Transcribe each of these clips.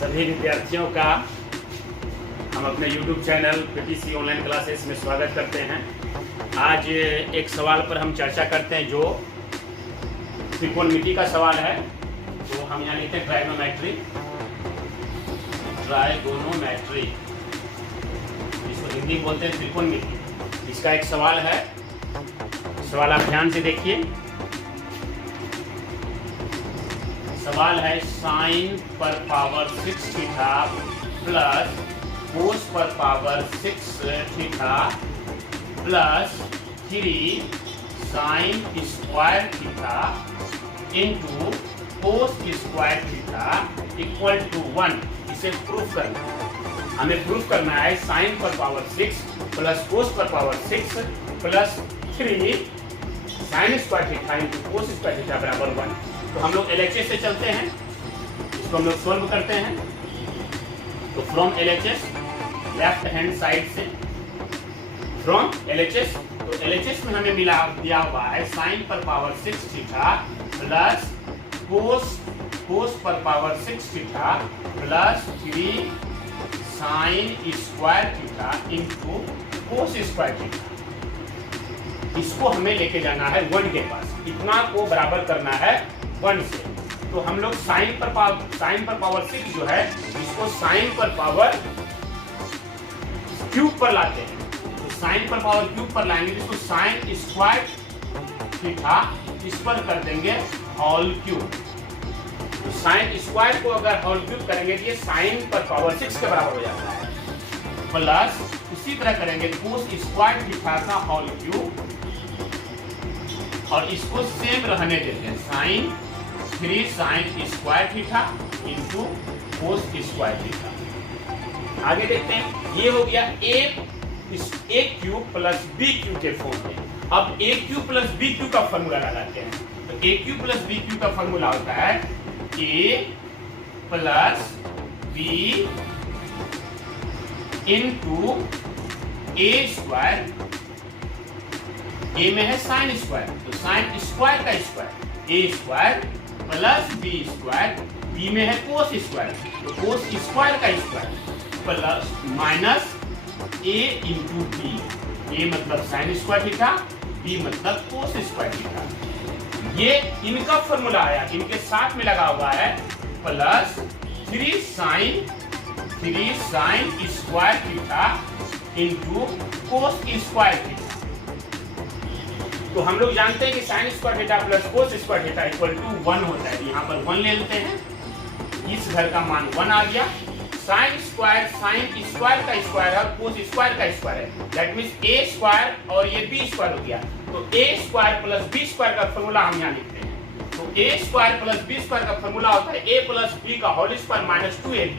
सभी विद्यार्थियों का हम अपने YouTube channel PTC online classes में स्वागत करते हैं। आज एक सवाल पर हम चर्चा करते हैं जो त्रिकोणमिति का सवाल है। तो हम यहाँ लिखते हैं ट्राइगोनोमेट्री, इसको हिंदी में बोलते हैं त्रिकोणमिति। इसका एक सवाल है, सवाल आप ध्यान से देखिए। सवाल है साइन पर पावर 6 थीटा प्लस कोस पर power 6 theta plus 3 sine square theta into cos square theta equal to 1। इसे प्रूफ करना है, हमें प्रूफ करना है साइन पर पावर 6 प्लस कोस पर power 6 plus 3 sine square theta into cos square theta बराबर 1। तो हम लोग LHS से चलते हैं, इसको हम लोग सोल्व करते हैं। तो from LHS left hand side से फ्रॉम LHS, तो LHS में हमें मिला दिया हुआ है साइन पर पावर 6 थीटा प्लस कोस पर power 6 theta plus 3 sine square theta into cos square theta. इसको हमें लेके जाना है 1 के पास, इतना को बराबर करना है 1 से। तो हम लोग साइन पर पावर 6 जो है इसको साइन पर पावर क्यूब पर लाते हैं। तो साइन पर पावर क्यूब पर लाएंगे, इसको साइन स्क्वायर थीटा इस पर कर देंगे होल क्यूब। तो साइन स्क्वायर को अगर होल क्यूब करेंगे तो ये साइन पर पावर 6 के बराबर हो जाता है, प्लस उसी तरह करेंगे कोस स्क्वायर थीटा का होल क्यूब और इसको सेम रहने देते हैं sine 3 sine square theta into cos square theta. आगे देखते हैं, ये हो गया ए क्यूब प्लस बी क्यूब के फॉर्म में। अब a cube plus B cube का फॉर्मूला लगाते हैं। तो ए क्यूब प्लस बी क्यूब का फॉर्मूला होता है a plus B into A square, a में है साइन स्क्वायर तो साइन स्क्वायर का square A square plus B square, B में है कोस स्क्वायर तो कोस स्क्वायर का square plus minus A into B. A मतलब साइन स्क्वायर थीटा, बी मतलब कोस स्क्वायर थीटा। ये इनका फॉर्मूला आया, इनके साथ में लगा हुआ है plus 3 sine square theta into cos square theta. तो हम लोग जानते हैं कि sine square theta plus cos square theta equal to 1 होता है। यहाँ पर 1 ले लेते हैं, इस घर का मान 1 आ गया। साइन स्क्वायर का स्क्वायर है, कोस स्क्वायर का स्क्वायर है, दैट मींस ए स्क्वायर और ये बी स्क्वायर हो गया। तो a square plus B square का फॉर्मूला हम यहाँ लिखते हैं। तो a square plus B square का फॉर्मूला होता है ए प्लस बी का whole square minus 2ab।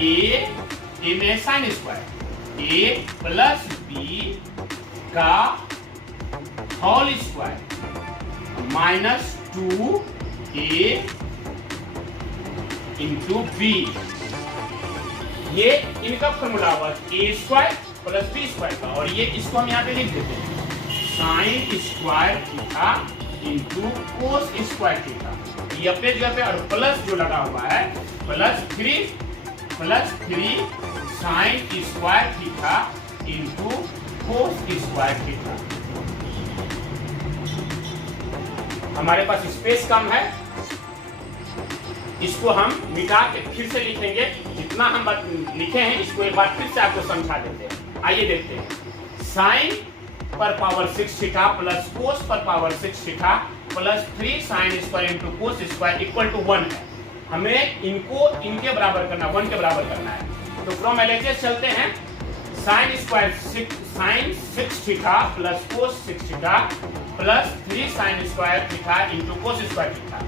A में sine square, a plus b का whole square minus 2a into b. ये इनका फॉर्मूला हुआ a square plus B square का, और ये इसको हम यहाँ पे लिख देते हैं sign square theta into cos square theta. ये अपने जगह पे, और प्लस जो लगा हुआ है plus 3 sine square theta into cos square theta. हमारे पास स्पेस कम है, इसको हम मिटा के फिर से लिखेंगे। जितना हम लिखे हैं इसको एक बार फिर से आपको समझा देते हैं। आइए देखते हैं, साइन पर पावर 6 थीटा प्लस कोस पर power 6 theta plus 3 sine square into cos square equal to 1 है। हमें इनको इनके बराबर करना, 1 के बराबर करना है। तो फ्रॉम LHS चलते हैं, sine 6 theta plus cos 6 theta plus 3 sine square theta into cos square theta.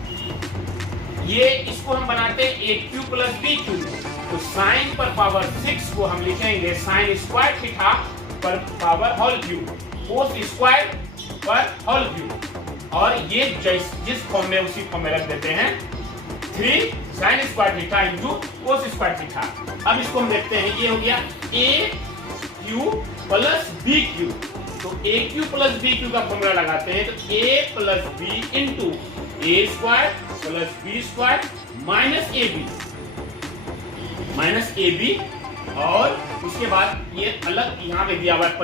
ये इसको हम बनाते हैं a cube plus B cube. तो साइन पर पावर 6 को हम लिखेंगे साइन स्क्वायर थीटा पर power whole cube, cos square पर होल क्यूब, और ये जिस फॉर्म में उसी फॉर्म में रख देते हैं 3 sine square theta into cos square theta. अब इसको हम देखते हैं, ये हो गया ए क्यूब प्लस बी क्यूब। तो ए क्यूब प्लस बी क्यूब का फॉर्मूला लगाते हैं, तो A plus B into A square plus B square minus A B. Minus A B, और उसके बाद ये अलग यहाँ पे दिया हुआ है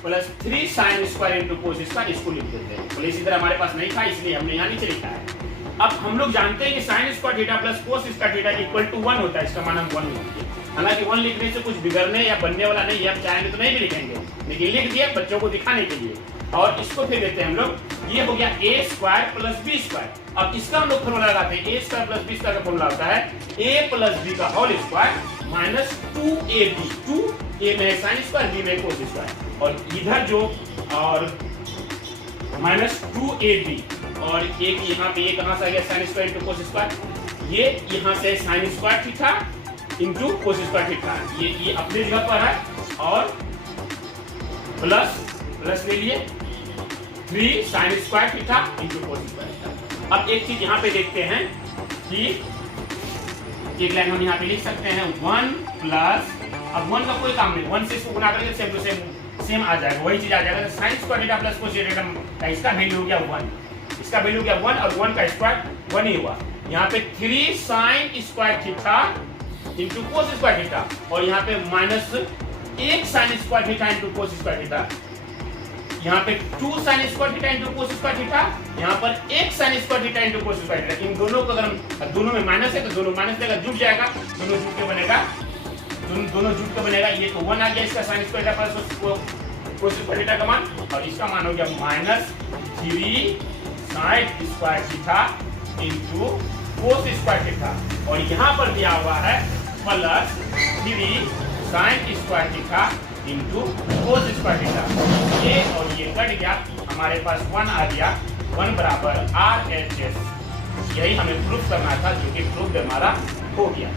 plus 3 sine square into cos square, इसको लिख देते हैं। प्लस इधर हमारे पास नहीं था इसलिए हमने यहाँ नीचे लिखा है। अब हम लोग जानते हैं कि sine square theta plus cos square theta equal to 1 होता है, इसका मान हम 1 लिखेंगे। हालांकि 1 लिखने से कुछ बिगड़ने या बनने वाला नहीं है, आप चाहेंगे तो नहीं भी लिखेंगे, लेकिन लिख दिया बच्चों को दिखाने के लिए। और इसको फिर देते हैं हम लोग, ये हो गया ए स्क्वायर प्लस बी स्क्वायर। अब इसका हम लोग फॉर्मूला लगाते हैं, ए स्क्वायर प्लस बी स्क्वायर का फॉर्मूला होता है ए प्लस बी का होल स्क्वायर माइनस 2ab, 2 ए में साइन स्क्वायर, बी में कोस स्क्वायर, और इधर जो और माइनस 2ab, और एक यहाँ पे ये कहाँ से आ गया sign square into cos square, ये यहाँ से sign square theta into cos square theta, ये अपनी जगह पर है, और प्लस ले लिए 3 sine square theta into cos square theta. अब एक चीज यहाँ पे देखते हैं कि एक लाइन हम यहाँ पे लिख सकते हैं 1 प्लस, अब 1 का कोई काम नहीं, 1 से इसको गुना करके सेम टू सेम आ जाएगा, वही चीज आ जाएगा। Sign square theta plus cos theta का इसका वैल्यू हो गया 1, इसका वैल्यू क्या 1, और 1 का स्क्वायर 1 ही हुआ। यहाँ पे 3 sine square theta into cos square theta, और यहाँ पे minus 1 sine square theta into cos square theta, यहाँ पे 2 sine square theta into cos square theta, यहाँ पर 1 sine square theta into cos square theta. इन दोनों को अगर हम दोनों में माइनस है तो दोनों माइनस देगा, जुट जाएगा, दोनों जुट के बनेगा, दोनों जुट के बनेगा। ये तो 1 आ गया इसका sign square theta plus cos square theta का मान, और इसका मान हो गया minus 3 sine square theta into cos square theta, और यहाँ पर दिया हुआ है plus 3 sine square theta into cos square theta. ये और ये कट गया, हमारे पास 1 आ गया, 1 बराबर RHS। यही हमें प्रूफ करना था, जो कि प्रूफ हमारा हो गया।